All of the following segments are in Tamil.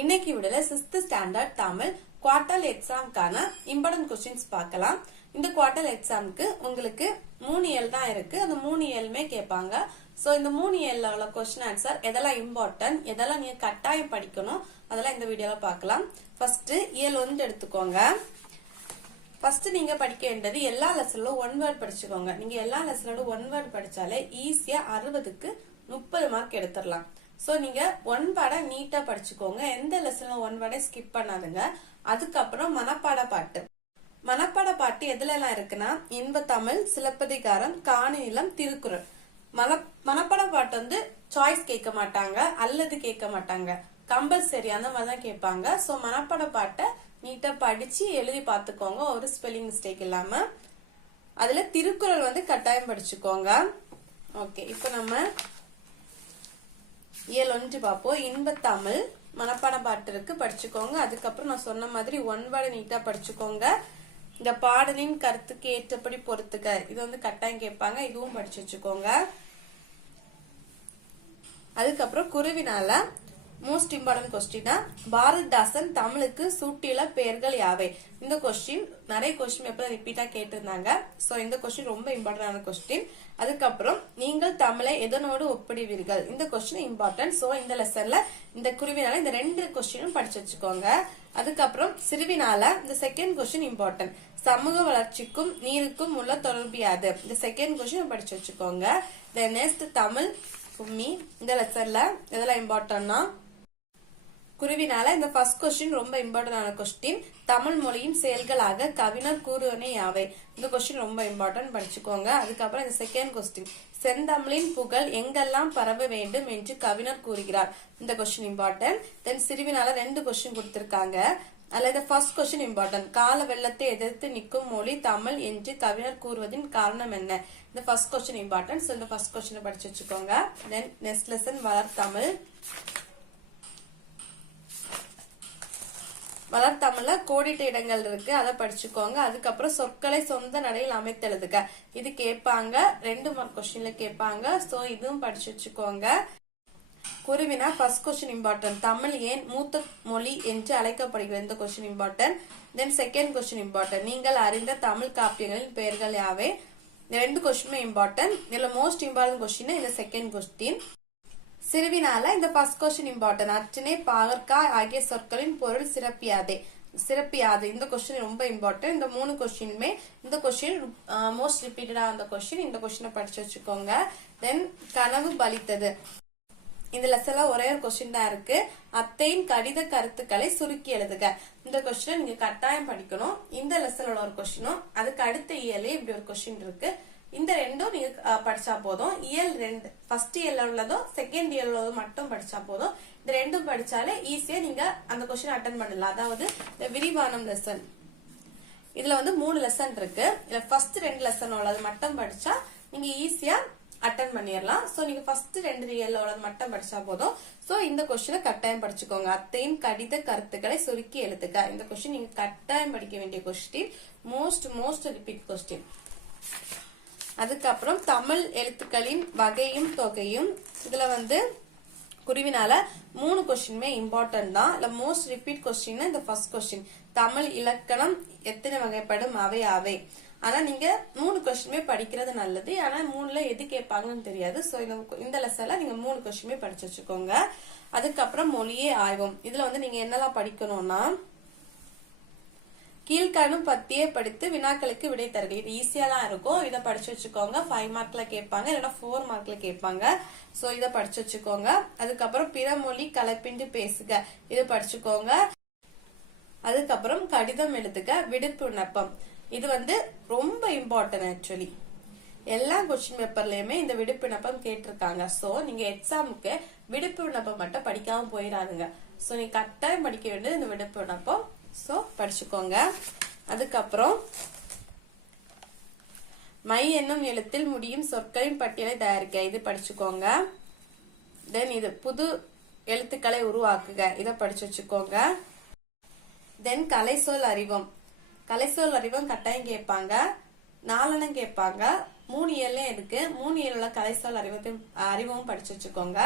இன்னைக்கு விடல 6th ஸ்டாண்டர்ட் தமிழ் குவார்டர் எக்ஸாம்க்கான இம்பார்ட்டன்ட் கொஸ்டின்ஸ் பார்க்கலாம். இந்த குவார்டர் எக்ஸாமுக்கு உங்களுக்கு 3 இயல் தான் இருக்கு. அந்த 3 இயலுமே கேட்பாங்க. சோ இந்த 3 இயல்ல உள்ள கொஸ்டின் ஆன்சர் எதெல்லாம் இம்பார்ட்டன்ட், எதெல்லாம் நீங்க கட்டாயம் படிக்கணும், அதெல்லாம் இந்த வீடியோல பார்க்கலாம். ஃபர்ஸ்ட் இயல் 1 எடுத்துக்கோங்க. ஃபர்ஸ்ட் நீங்க படிக்க வேண்டியது எல்லா லெசன்ல 1 வேர்ட் படிச்சுக்கோங்க. நீங்க எல்லா லெசனோட 1 வேர்ட் படிச்சாலே ஈஸியா 60க்கு 30 மார்க் எடுத்துடலாம். சோ நீங்க 1 வேர்டை நீட்டா படிச்சுக்கோங்க. எந்த லெசன்ல 1 வேர்டை ஸ்கிப் பண்ணாதுங்க. அதுக்கப்புறம் மனப்பாட பாட்டு. மனப்பாட பாட்டு எதுல எல்லாம் இருக்குன்னா இன்ப தமிழ், சிலப்பதிகாரம், காணிநிலம், திருக்குறள். மனப்பாட பாட்டு வந்து சாய்ஸ் கேட்க மாட்டாங்க, அல்லது கேட்க மாட்டாங்க, கம்பல்சரி அந்த மாதிரிதான் கேட்பாங்க. சோ மனப்பாட பாட்டை நீட்டா படிச்சு எழுதி பாத்துக்கோங்க, ஒரு ஸ்பெல்லிங் மிஸ்டேக் இல்லாம. அதுல திருக்குறள் வந்து கட்டாயம் படிச்சுக்கோங்க. ஓகே, இப்ப நம்ம இயல் 1 பார்ப்போம். இன்ப தமிழ் மனப்பாட பாட்டு இருக்கு, படிச்சுக்கோங்க. அதுக்கப்புறம் நான் சொன்ன மாதிரி 1 வேர்டை நீட்டா படிச்சுக்கோங்க. இந்த பாடலின் கருத்துக்கு ஏற்றபடி பொறுத்துக்க, இது வந்து கட்டாயம் கேட்பாங்க, இதுவும் படிச்சு வச்சுக்கோங்க. அதுக்கப்புறம் குருவினால மோஸ்ட் இம்பார்ட்டன்ட் கொஸ்டினா பாரதிதாசன் தமிழுக்கு சூட்டியுள்ள பெயர்கள் யாவை. இந்த கொஸ்டின் நிறைய கொஸ்டின் எப்ப ரிப்பீட்டா கேட்டிருந்தாங்க. சோ இந்த கொஸ்டின் ரொம்ப இம்பார்ட்டன்டான கொஸ்டின். அதுக்கப்புறம் நீங்கள் தமிழை எதனோடு ஒப்பிடுவீர்கள், இந்த கொஸ்டின் இம்பார்ட்டன்ட். சோ இந்த லெசன்ல இந்த குருவினால இந்த 2 கொஸ்டினும் படிச்சு வச்சுக்கோங்க. அதுக்கப்புறம் சிறுவினால இந்த செகண்ட் கொஸ்டின் இம்பார்ட்டன்ட். சமூக வளர்ச்சிக்கும் நீருக்கும் உள்ள தொடர்பு யாது, இந்த செகண்ட் கொஸ்டின் படிச்சு வச்சுக்கோங்க. நெக்ஸ்ட் தமிழ் கும்மி. இந்த லெசன்ல இதெல்லாம் இம்பார்ட்டன்ட்னா குருவினால இந்த ஃபர்ஸ்ட் கொஸ்டின் ரொம்ப இம்பார்ட்டன்டான கொஸ்டின். தமிழ் மொழியின் செயல்களாக கவிஞர் கூறுவனே யாவை, இந்த கொஸ்டின் ரொம்ப இம்பார்ட்டன்ட், படிச்சுக்கோங்க. அதுக்கப்புறம் இந்த செகண்ட் கொஸ்டின் செந்தமிழின் புகழ் எங்கெல்லாம் பரவ வேண்டும் என்று கவிஞர் கூறுகிறார், இந்த கொஸ்டின் இம்பார்ட்டன்ட். தென் சிறுவினால 2 கொஸ்டின் கொடுத்திருக்காங்க. அதுல இந்த ஃபர்ஸ்ட் கொஸ்டின் இம்பார்ட்டன்ட். கால வெள்ளத்தை எதிர்த்து நிற்கும் மொழி தமிழ் என்று கவிஞர் கூறுவதின் காரணம் என்ன, இந்த ஃபர்ஸ்ட் கொஸ்டின் இம்பார்ட்டன்ட். சோ இந்த ஃபர்ஸ்ட் கொஸ்டினை படிச்சு வச்சுக்கோங்க. Then next lesson வளர்த்தமிழ். வளர்த்தமிழ்ல கோடிட்ட இடங்கள் இருக்கு, அதை படிச்சுக்கோங்க. அதுக்கப்புறம் சொற்களை சொந்த நடையில் அமைத்தெழுதுக, இது கேட்பாங்க, 2 மார்க் கொஸ்டின்ல கேட்பாங்க. சோ இதுவும் படிச்சு வச்சுக்கோங்க. குருவினா ஃபர்ஸ்ட் கொஸ்டின் இம்பார்ட்டன்ட். தமிழ் ஏன் மூத்த மொழி என்று அழைக்கப்படுகிறது, இந்த question important. Then second question important. நீங்கள் அறிந்த தமிழ் காப்பியங்களின் பெயர்கள் யாவை, இந்த 2 கொஸ்டினுமே இம்பார்ட்டன்ட். இதுல மோஸ்ட் இம்பார்ட்டன்ட் கொஸ்டின் இந்த செகண்ட் கொஸ்டின். சிறுவினால இந்த ஃபர்ஸ்ட் கொஸ்டின் இம்பார்ட்டன்ட். அச்சனை, பாகற்காய் ஆகிய சொற்களின் பொருள் சிறப்பியாதே, சிறப்பியாது, இந்த கொஸ்டின் ரொம்ப இம்பார்ட்டன்ட். இந்த 3 கொஸ்டினுமே இந்த கொஸ்டின் மோஸ்ட் ரிப்பீட்டடா அந்த கொஸ்டின், இந்த கொஸ்டினை படிச்சு வச்சுக்கோங்க. தென் கனவு பலித்தது. இந்த லெசன்ல ஒரே ஒரு கொஸ்டின் தான் இருக்கு. அத்தையின் கடித கருத்துக்களை சுருக்கி எழுதுக, இந்த கொஸ்டினை நீங்க கட்டாயம் படிக்கணும். இந்த லெசனோட ஒரு கொஸ்டினும் அதுக்கு அடுத்த இயலே இப்படி ஒரு கொஸ்டின் இருக்கு. இந்த 2ம் நீங்க படிச்சா போதும். இயல் 2 ஃபர்ஸ்ட் இயர்ல உள்ளதும் செகண்ட் இயர்ல உள்ளதும் மட்டும் படிச்சா போதும். இந்த 2ம் படிச்சாலே ஈஸியா நீங்க அந்த கொஸ்டின் அட்டன் பண்ணலாம். அதாவது விரிவானம் லெசன், இதுல வந்து 3 லெசன் இருக்கு. இதுல ஃபர்ஸ்ட் 2 லெசன் உள்ளது மட்டும் படிச்சா நீங்க ஈஸியா அட்டன் பண்ணிடலாம். சோ நீங்க ஃபர்ஸ்ட் 2 இயர்ல உள்ளது மட்டும் படிச்சா போதும். சோ இந்த கொஸ்டினை கட்டாயம் படிச்சுக்கோங்க. அத்தையின் கடித கருத்துக்களை சுருக்கி எழுதுக, இந்த கொஸ்டின் நீங்க கட்டாயம் படிக்க வேண்டிய கொஸ்டின், மோஸ்ட் ரிப்பீட் கொஸ்டின். அதுக்கப்புறம் தமிழ் எழுத்துக்களின் வகையும் தொகையும். இதுல வந்து குருவினால 3 கொஸ்டினுமே இம்பார்ட்டன்ட் தான். இல்ல மோஸ்ட் ரிப்பீட் கொஸ்டின் இந்த ஃபர்ஸ்ட் கொஸ்டின். தமிழ் இலக்கணம் எத்தனை வகைப்படும், அவை. ஆனா நீங்க 3 கொஸ்டினுமே படிக்கிறது நல்லது. ஆனா 3ல எது கேட்பாங்கன்னு தெரியாது. சோ இந்த லெசன்ல நீங்க 3 கொஸ்டினுமே படிச்சு வச்சுக்கோங்க. அதுக்கப்புறம் மொழியே ஆய்வும். இதுல வந்து நீங்க என்னெல்லாம் படிக்கணும்னா கீழ்காணும் பத்தியை படித்து வினாக்களுக்கு விடை தருக, இது ஈஸியா தான் இருக்கும். இதை படிச்சு வச்சுக்கோங்க. 5 மார்க்ல கேட்பாங்க, இல்லைன்னா 4 மார்க்ல கேட்பாங்க. சோ இதை படிச்சு வச்சுக்கோங்க. அதுக்கப்புறம் பிற மொழி கலப்பின்றி பேசுக, இதை படிச்சுக்கோங்க. அதுக்கப்புறம் கடிதம் எழுதுக, விடுப்பு விண்ணப்பம். இது வந்து ரொம்ப இம்பார்ட்டன்ட். ஆக்சுவலி எல்லா கொஸ்டின் பேப்பர்லயுமே இந்த விடுப்பு விண்ணப்பம் கேட்டிருக்காங்க. சோ நீங்க எக்ஸாமுக்கு விடுப்பு விண்ணப்பம் மட்டும் படிக்காம போயிடாதுங்க. சோ நீங்க கட்டாயம் படிக்க வேண்டியது இந்த விடுப்பு விண்ணப்பம். சோ படிச்சுக்கோங்க. அதுக்கப்புறம் மை என்னும் எழுத்தில் முடியும் சொற்களின் பட்டியலை தயாரிக்க, இது படிச்சுக்கோங்க. தென் இது புது எழுத்துக்களை உருவாக்குக, இதை படிச்சு வச்சுக்கோங்க. தென் கலை சொல் அறிவும். கலை சொல் அறிவும் கட்டாயம் கேட்பாங்க, 4 கேட்பாங்க. 3 இயர்ல இருக்கு. 3 இயர்ல கலை சொல் அறிவும் படிச்சு வச்சுக்கோங்க.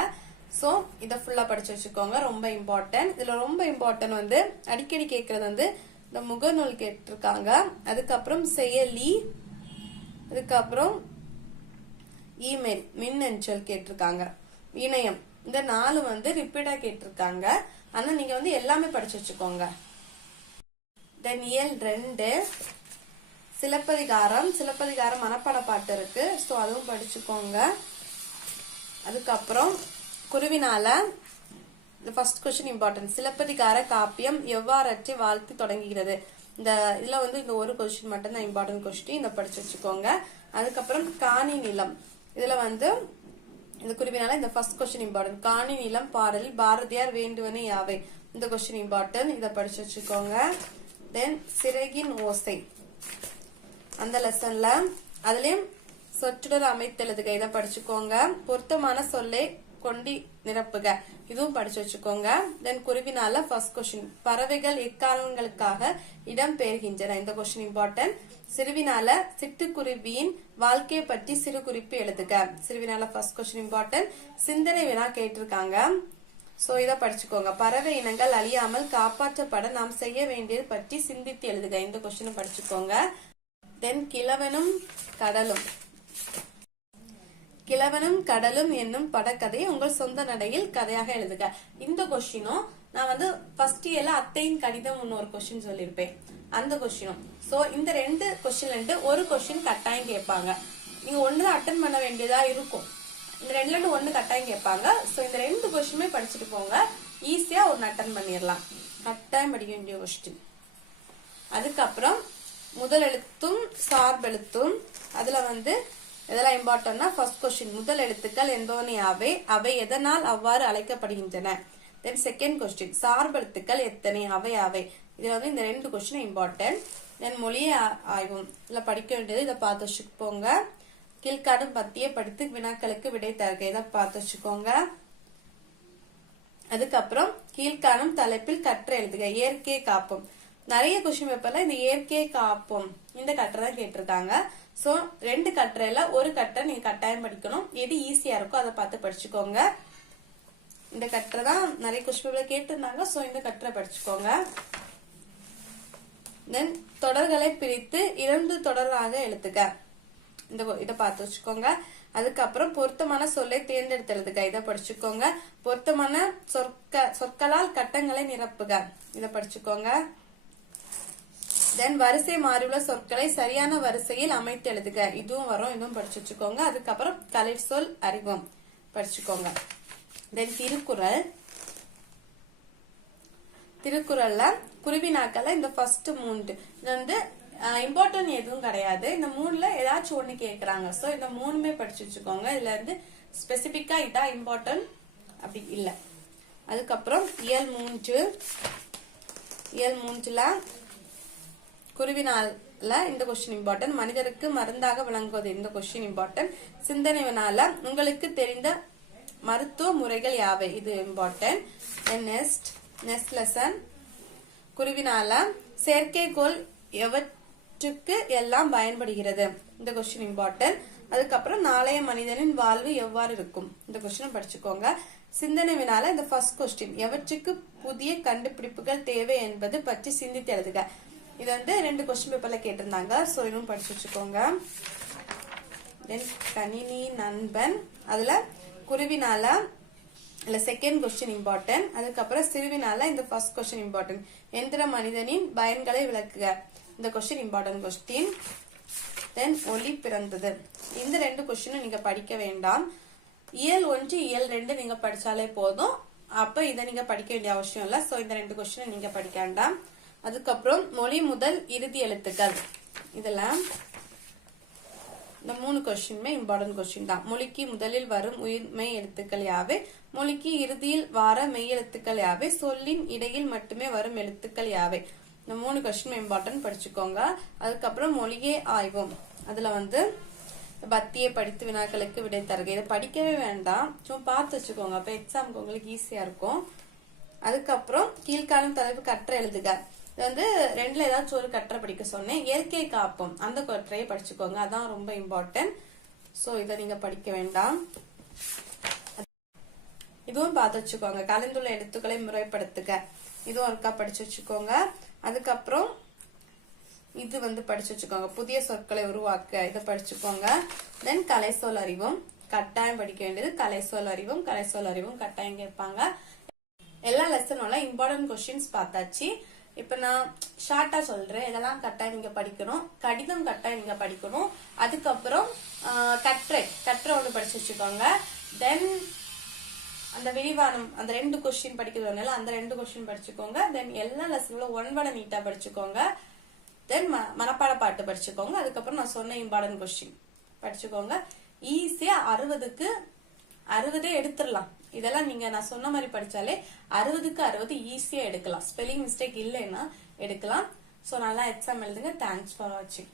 சோ இத ஃபுல்லா படிச்சு வச்சுக்கோங்க, ரொம்ப இம்பார்ட்டன்ட். இதுல ரொம்ப இம்பார்ட்டன்ட் வந்து அடிக்கடி கேக்குறது வந்து இந்த முகநூல் கேட்டிருக்காங்க, அதுக்கப்புறம் செயலி, அதுக்கப்புறம் இமெயில் மின்னஞ்சல் கேட்டிருக்காங்க, இணையம். இந்த 4 வந்து ரிப்பீட்டா கேட்டிருக்காங்க. ஆனா நீங்க வந்து எல்லாமே படிச்சு வச்சுக்கோங்க. தென் இயல் 2 சிலப்பதிகாரம் மனப்பாட பாட்டு இருக்கு, சோ அதுவும் படிச்சுக்கோங்க. அதுக்கப்புறம் குருவினால ஃபர்ஸ்ட் கொஸ்டின் இம்பார்ட்டன்ட். சிலப்பதிகார காப்பியம் எவ்வாறற்றி வாழ்த்து தொடங்குகிறது. இந்த இதுல வந்து இந்த ஒரு கொஸ்டின் மட்டும் தான் இம்பார்ட்டன்ட் கொஸ்டின், இதை படிச்சு வச்சுக்கோங்க. அதுக்கப்புறம் காணி நிலம், இதுல வந்து இந்த குருவினால இந்த ஃபர்ஸ்ட் கொஸ்டின் இம்பார்ட்டன்ட். காணி நிலம் பாடலில் பாரதியார் வேண்டுவனே யாவை, இந்த கொஸ்டின் இம்பார்ட்டன்ட், இதை படிச்சு வச்சுக்கோங்க. தென் சிறகின் ஓசை அந்த லெசன்ல அதுலயும் சொற்றொடர் அமைத்தெழுதுக, இதை படிச்சுக்கோங்க. பொருத்தமான சொல்லை கொண்டி நிரப்புக, இதுவும் படிச்சு வச்சுக்கோங்க. தென் குருவினால ஃபர்ஸ்ட் கொஸ்டின் பறவைகள் எக்காரணங்களுக்காக இடம் பெறுகின்றன, இந்த கொஸ்டின் இம்பார்ட்டன்ட். சிறுவினால சிட்டுக்குருவியின் வாழ்க்கையை பற்றி சிறு குறிப்பு எழுதுக, சிறுவினால ஃபர்ஸ்ட் கொஸ்டின் இம்பார்ட்டன்ட். சிந்தனை வினா கேட்டிருக்காங்க, சோ இத படிச்சுக்கோங்க. பறவை இனங்கள் அழியாமல் காப்பாற்றப்பட நாம் செய்ய வேண்டியது பற்றி சிந்தித்து எழுதுக, இந்த கொஸ்டின் படிச்சுக்கோங்க. தென் கிழவனும் கடலும் என்னும் படக்கதையை உங்கள் சொந்த நடையில் கதையாக எழுதுக, இந்த கொஸ்டினும் நான் வந்து ஃபர்ஸ்ட் இயர்ல அத்தையின் கடிதம் ஒரு கொஸ்டின் சொல்லிருப்பேன், அந்த கொஸ்டினும். சோ இந்த 2 கொஸ்டின்ல ஒரு கொஸ்டின் கட்டாயம் கேட்பாங்க, நீங்க ஒண்ணுதான் அட்டன் பண்ண வேண்டியதா இருக்கும். இந்த 2ல 1 கட்டாயம் கேட்பாங்க. சோ இந்த 2 கொஸ்டினுமே படிச்சுட்டு போங்க, ஈஸியா ஒரு அட்டன் பண்ணிடலாம். கட்டாயம் படிக்க வேண்டிய கொஸ்டின். அதுக்கப்புறம் முதல் எழுத்தும் சார்பெழுத்தும், அதுல வந்து இதெல்லாம் இம்பார்ட்டன்ட்னா ஃபர்ஸ்ட் கொஸ்டின் முதல் எழுத்துக்கள் என்பவனே யாவை, அவை எதனால் அவ்வாறு அழைக்கப்படுகின்றன. தென் செகண்ட் கொஸ்டின் சார்பெழுத்துக்கள் எத்தனை, அவை. இது வந்து இந்த 2 கொஸ்டின் இம்பார்ட்டன்ட். தென் மொழியை ஆய்வும், இதுல படிக்க வேண்டியது இதை பார்த்து வச்சுக்கோங்க. கீழ்காணும் பத்தியை படித்து வினாக்களுக்கு விடை தருக, இதை பார்த்து வச்சுக்கோங்க. அதுக்கப்புறம் கீழ்காணும் தலைப்பில் கற்று எழுதுக, இயற்கை காப்போம். நிறைய கொஸ்டின் பேப்பர்ல இந்த இயற்கை காப்போம் இந்த கட்டுரை தான் கேட்டிருக்காங்க. சோ 2 கட்டுரையில ஒரு கட்டுரை நீங்க கட்டாயம் படிக்கணும், எது ஈஸியா இருக்கோ அதை பார்த்து படிச்சுக்கோங்க. இந்த கட்டுரை தான் நிறைய கொஸ்டின் பேப்பர்ல கேட்டிருந்தாங்க, சோ இந்த கட்டுரை படிச்சுக்கோங்க. தென் தொடர்களை பிரித்து 2 தொடராக எழுதுக, இதை பார்த்து வச்சுக்கோங்க. அதுக்கப்புறம் பொருத்தமான சொல்லை தேர்ந்தெடுத்து எழுதுக, இதை படிச்சுக்கோங்க. பொருத்தமான சொற்களால் கட்டங்களை நிரப்புக, இதை படிச்சுக்கோங்க. தென் வரிசை மாறியுள்ள சொற்களை சரியான வரிசையில் அமைத்து எழுதுக, இதுவும் வரும், இதுவும் படிச்சு வச்சுக்கோங்க. அதுக்கப்புறம் கலை சொல் அறிவோம் படிச்சுக்கோங்க. தென் திருக்குறள்ல குருவினாக்கள்ல இந்த ஃபர்ஸ்ட் 3 இது வந்து இம்பார்ட்டன்ட் எதுவும் கிடையாது, இந்த 3ல ஏதாச்சும் ஒண்ணு கேக்குறாங்க. சோ இந்த 3மே படிச்சு வச்சுக்கோங்க, இதுல இருந்து ஸ்பெசிபிக்கா இதான் இம்பார்ட்டன்ட் அப்படி இல்ல. அதுக்கப்புறம் இயல் 3ல குருவினால இந்த கொஸ்டின் இம்பார்ட்டன்ட். மனிதருக்கு மருந்தாக விளங்குவது, இந்த கொஸ்டின் இம்பார்ட்டன்ட். சிந்தனை வினால உங்களுக்கு தெரிந்த மருத்துவ முறைகள் யாவை, இது இம்பார்ட்டன்ட். நெக்ஸ்ட் லெசன் குருவினால செயற்கைக்கோள் எவற்றுக்கு எல்லாம் பயன்படுகிறது, இந்த கொஸ்டின் இம்பார்ட்டன்ட். அதுக்கப்புறம் நாளைய மனிதனின் வாழ்வு எவ்வாறு இருக்கும், இந்த கொஸ்டின் படிச்சுக்கோங்க. சிந்தனை வினால இந்த ஃபர்ஸ்ட் கொஸ்டின் எவற்றுக்கு புதிய கண்டுபிடிப்புகள் தேவை என்பது பற்றி சிந்தித்து எழுதுக, இது வந்து 2 கொஸ்டின் பேப்பர்ல கேட்டிருந்தாங்க, சோ இன்னும் படிச்சு வச்சுக்கோங்க. தென் கணினி நண்பன், அதுல குருவினால இல்ல செகண்ட் கொஸ்டின் இம்பார்ட்டன்ட். அதுக்கப்புறம் சிறுவினால இந்த ஃபர்ஸ்ட் கொஸ்டின் இம்பார்ட்டன்ட். எந்திர மனிதனின் பயன்களை விளக்குக, இந்த கொஸ்டின் இம்பார்ட்டன்ட் கொஸ்டின். தென் ஒளி பிறந்தது, இந்த 2 கொஸ்டினும் நீங்க படிக்க வேண்டாம். இயல் 1 இயல் 2 நீங்க படிச்சாலே போதும், அப்ப இதை நீங்க படிக்க வேண்டிய அவசியம் இல்ல. சோ இந்த 2 கொஸ்டின் நீங்க படிக்க வேண்டாம். அதுக்கப்புறம் மொழி முதல் இறுதி எழுத்துக்கள், இதுல இந்த 3 கொஸ்டினுமே இம்பார்ட்டன்ட் கொஸ்டின் தான். மொழிக்கு முதலில் வரும் உயிர்மெய் எழுத்துக்கள் யாவை, மொழிக்கு இறுதியில் வார மெய் எழுத்துக்கள் யாவை, சொல்லின் இடையில் மட்டுமே வரும் எழுத்துக்கள் யாவை, இந்த 3 கொஸ்டின் இம்பார்ட்டன்ட் படிச்சுக்கோங்க. அதுக்கப்புறம் மொழியே ஆய்வோம், அதுல வந்து பத்தியை படித்து வினாக்களுக்கு விடை தருக, இதை படிக்கவே வேண்டாம், சும்மா பார்த்து வச்சுக்கோங்க, அப்ப எக்ஸாமுக்கு உங்களுக்கு ஈஸியா இருக்கும். அதுக்கப்புறம் கீழ்காணும் தலைப்பு கற்று எழுதுக, இது வந்து 2ல ஏதாச்சும் ஒரு கட்டுரை படிக்க சொன்னேன். இயற்கை காப்போம் அந்த கட்டுரையை படிச்சுக்கோங்க, அதான் ரொம்ப இம்பார்ட்டன்ட். சோ இதை நீங்க படிக்க வேண்டாம். இதுவும் பார்த்து வச்சுக்கோங்க. கலந்துள்ள எழுத்துக்களை முறைப்படுத்துக, இதுவும் ஒருக்கா படிச்சு வச்சுக்கோங்க. அதுக்கப்புறம் இது படிச்சு வச்சுக்கோங்க. புதிய சொற்களை உருவாக்க, இதை படிச்சுக்கோங்க. தென் கலை சொல் அறிவும் கட்டாயம் படிக்க வேண்டியது. கலை சொல் அறிவும் கட்டாயம் கேட்பாங்க. எல்லா லெசனோட இம்பார்ட்டன்ட் கொஸ்டின்ஸ் பார்த்தாச்சு. இப்ப நான் ஷார்ட்டா சொல்றேன். இதெல்லாம் கட்டாயம் நீங்க படிக்கணும். கடிதம் கட்டாயம் நீங்க படிக்கணும். அதுக்கப்புறம் கற்றை ஒண்ணு படிச்சு வச்சுக்கோங்க. தென் அந்த விரிவானம், அந்த 2 கொஸ்டின் படிக்கிறது, அந்த 2 கொஸ்டின் படிச்சுக்கோங்க. தென் எல்லா லெசன்ல 1 வேர்டை நீட்டா படிச்சுக்கோங்க. தென் மனப்பாட பாட்டு படிச்சுக்கோங்க. அதுக்கப்புறம் நான் சொன்ன இம்பார்ட்டன்ட் கொஸ்டின் படிச்சுக்கோங்க. ஈஸியா 60க்கு 60 எடுத்துடலாம். இதெல்லாம் நீங்க நான் சொன்ன மாதிரி படிச்சாலே 60க்கு 60 ஈஸியா எடுக்கலாம். ஸ்பெல்லிங் மிஸ்டேக் இல்லைன்னா எடுக்கலாம். சோ நல்லா எக்ஸாம் எழுதுங்க. தேங்க்ஸ் ஃபார் வாட்சிங்.